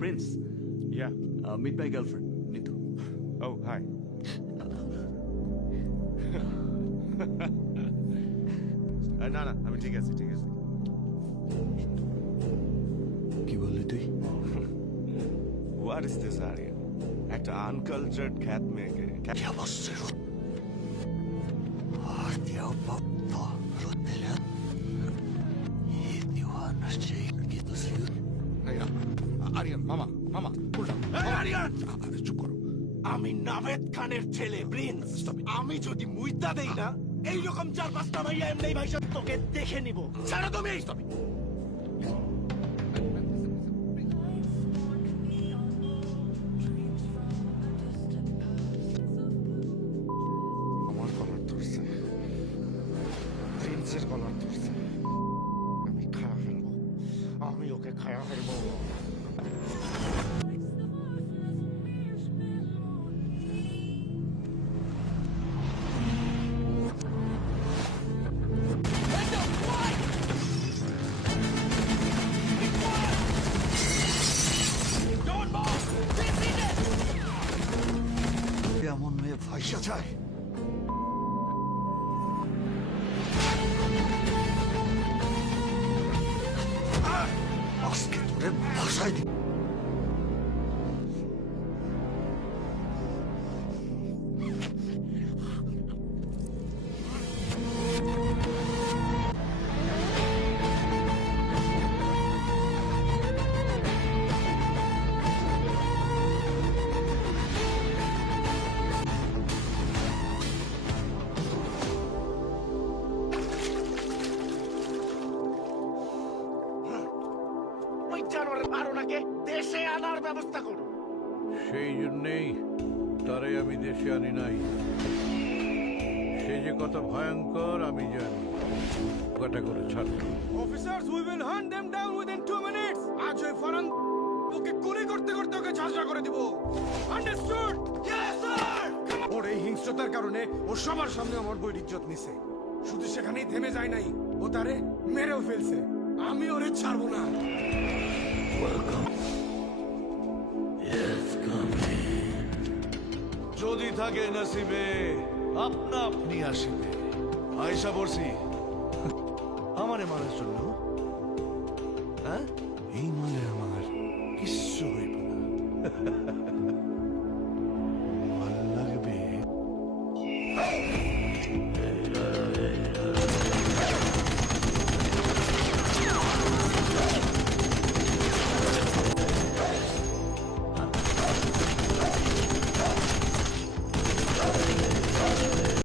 Prince. Yeah. Meet my girlfriend, Nitu. Oh, hi. না না আমি ঠিক আছি ঠিক আছে কি বললি তুই? হোয়াট ইজ দিস আরিয়ান একটা আনকালচার্ড খ্যাত মেয়েকে क्या बस से रो दिया बाबा रोते ले ये दीवाना शेख की तस्वीर আরিয়ান মামা মামা উল্টা আরিয়ান চুপ করো আমি নাভেদ খানের ছেলে প্রিন্স আমি যদি মুইতা দেই না এইরকম 4-5টা মাইয়া এমনি ভাইসা তোকে দেখে নিব ছাড়ো তুমি আমার কলার ধরছে প্রিন্সের কলার ধরছে আমি খায়া ফেলবো আমি ওকে খায়া ফেলবো এমন মেয়ে ভাইসা চায় আজকে তোরে ভাষায় দি ওই জানোয়ারের মারোনাকে দেশে আনার ব্যবস্থা করো সেই জন্যেই তারে আমি দেশে আনি নাই সে যে কত ভয়ঙ্কর আমি জানি কাটা করে ছাড়ব officers we will hunt them down within 2 minutes আজ ওই ফরান ওকে গুলি করতে করতে ওকে ঝাঁঝরা করে দিব আন্ডারস্টুড ইয়েস স্যার ওর এই হিংস্রতার কারণে ও সবার সামনে আমার বই ইজ্জত নিছে শুধু সেখানেই থেমে যায় নাই ও তারে মেরেও ফেলছে আমি ওরে ছাড়বো না যদি থাকে নসিবে আপনা আপনি আসিবে আয়সা বলছি আমারে মারার জন্য